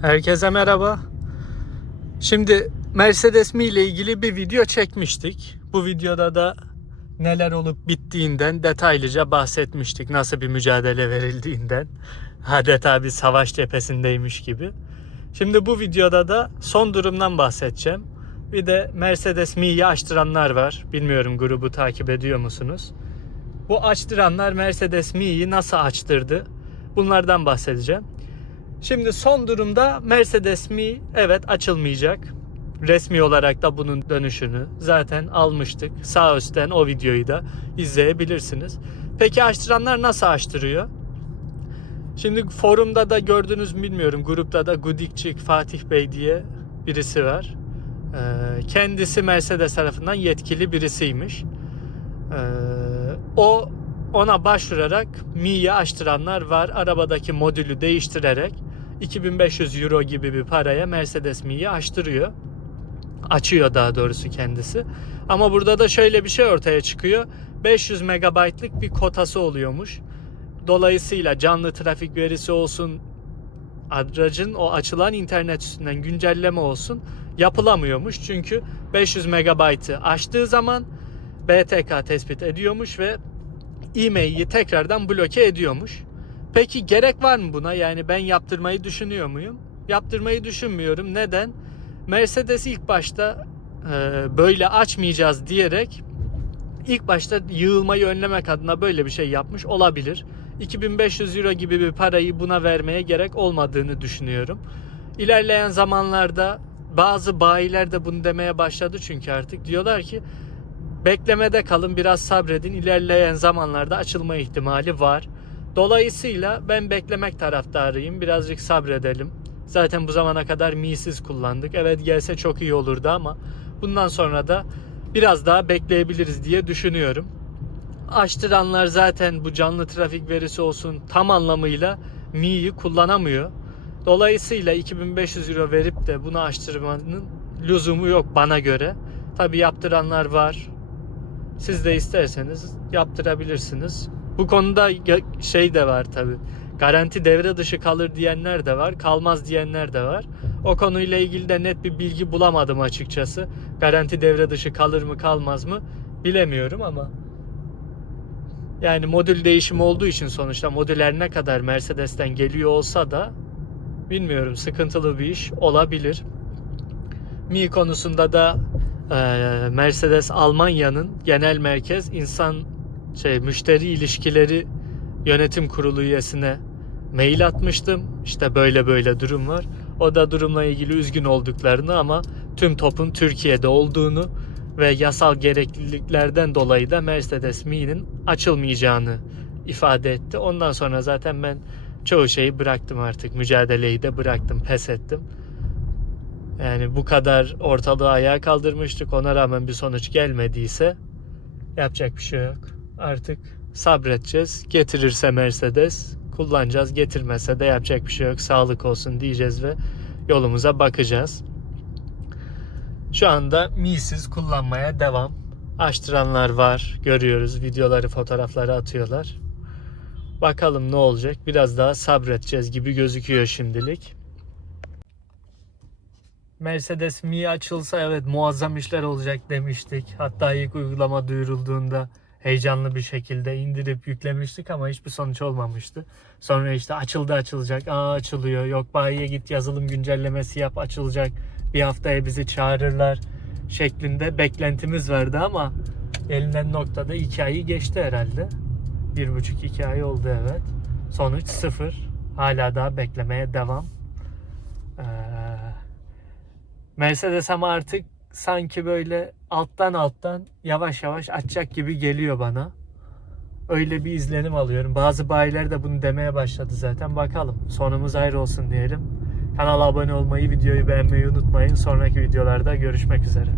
Herkese merhaba. Şimdi Mercedes Mi ile ilgili bir video çekmiştik. Bu videoda da neler olup bittiğinden detaylıca bahsetmiştik. Nasıl bir mücadele verildiğinden. Adeta bir savaş cephesindeymiş gibi. Şimdi bu videoda da son durumdan bahsedeceğim. Bir de Mercedes Mi'yi açtıranlar var. Bilmiyorum grubu takip ediyor musunuz? Bu açtıranlar Mercedes Mi'yi nasıl açtırdı? Bunlardan bahsedeceğim. Şimdi son durumda Mercedes Mi evet açılmayacak. Resmi olarak da bunun dönüşünü zaten almıştık. Sağ üstten o videoyu da izleyebilirsiniz. Peki açtıranlar nasıl açtırıyor? Şimdi forumda da gördünüz bilmiyorum. Grupta da Gudikçik Fatih Bey diye birisi var. Ee, kendisi Mercedes tarafından yetkili birisiymiş. Ee, o ona başvurarak Mi'yi açtıranlar var. Arabadaki modülü değiştirerek 2500 euro gibi bir paraya Mercedes Mi'yi açtırıyor. Açıyor daha doğrusu kendisi. Ama burada da şöyle bir şey ortaya çıkıyor. 500 megabaytlık bir kotası oluyormuş. Dolayısıyla canlı trafik verisi olsun, aracın o açılan internet üstünden güncelleme olsun yapılamıyormuş. Çünkü 500 megabaytı aştığı zaman BTK tespit ediyormuş ve e-mail'i tekrardan bloke ediyormuş. Peki gerek var mı buna? Yani ben yaptırmayı düşünüyor muyum? Yaptırmayı düşünmüyorum. Neden? Mercedes ilk başta e, böyle açmayacağız diyerek ilk başta yığılmayı önlemek adına böyle bir şey yapmış olabilir. 2500 euro gibi bir parayı buna vermeye gerek olmadığını düşünüyorum. İlerleyen zamanlarda bazı bayiler de bunu demeye başladı çünkü artık diyorlar ki beklemede kalın biraz sabredin ilerleyen zamanlarda açılma ihtimali var. Dolayısıyla ben beklemek taraftarıyım. Birazcık sabredelim. Zaten bu zamana kadar mi'siz kullandık. Evet gelse çok iyi olurdu ama bundan sonra da biraz daha bekleyebiliriz diye düşünüyorum. Açtıranlar zaten bu canlı trafik verisi olsun tam anlamıyla mi'yi kullanamıyor. Dolayısıyla 2500 euro verip de bunu açtırmanın lüzumu yok bana göre. Tabi yaptıranlar var. Siz de isterseniz yaptırabilirsiniz. Bu konuda şey de var tabi. Garanti devre dışı kalır diyenler de var, kalmaz diyenler de var. O konuyla ilgili de net bir bilgi bulamadım açıkçası. Garanti devre dışı kalır mı kalmaz mı bilemiyorum ama yani modül değişimi olduğu için sonuçta modüler ne kadar Mercedes'ten geliyor olsa da bilmiyorum sıkıntılı bir iş olabilir. Mi konusunda da Mercedes Almanya'nın genel merkez insan şey müşteri ilişkileri yönetim kurulu üyesine mail atmıştım. İşte böyle böyle durum var. O da durumla ilgili üzgün olduklarını ama tüm topun Türkiye'de olduğunu ve yasal gerekliliklerden dolayı da Mercedes Mi'nin açılmayacağını ifade etti. Ondan sonra zaten ben çoğu şeyi bıraktım artık. Mücadeleyi de bıraktım, pes ettim. Yani bu kadar ortalığı ayağa kaldırmıştık. Ona rağmen bir sonuç gelmediyse yapacak bir şey yok. Artık sabredeceğiz. Getirirse Mercedes kullanacağız. Getirmese de yapacak bir şey yok. Sağlık olsun diyeceğiz ve yolumuza bakacağız. Şu anda mi'siz kullanmaya devam. Açtıranlar var. Görüyoruz. Videoları, fotoğrafları atıyorlar. Bakalım ne olacak. Biraz daha sabredeceğiz gibi gözüküyor şimdilik. Mercedes Mi açılsa evet muazzam işler olacak demiştik. Hatta ilk uygulama duyurulduğunda heyecanlı bir şekilde indirip yüklemiştik ama hiçbir sonuç olmamıştı. Sonra işte açıldı açılacak, aa açılıyor, yok bayiye git yazılım güncellemesi yap açılacak, bir haftaya bizi çağırırlar şeklinde beklentimiz vardı ama elinden noktada iki ayı geçti herhalde. Bir buçuk iki ay oldu evet. Sonuç sıfır. Hala daha beklemeye devam. Ee, Mercedes ama artık sanki böyle alttan alttan yavaş yavaş açacak gibi geliyor bana. Öyle bir izlenim alıyorum. Bazı bayiler de bunu demeye başladı zaten. Bakalım. Sonumuz ayrı olsun diyelim. Kanala abone olmayı, videoyu beğenmeyi unutmayın. Sonraki videolarda görüşmek üzere.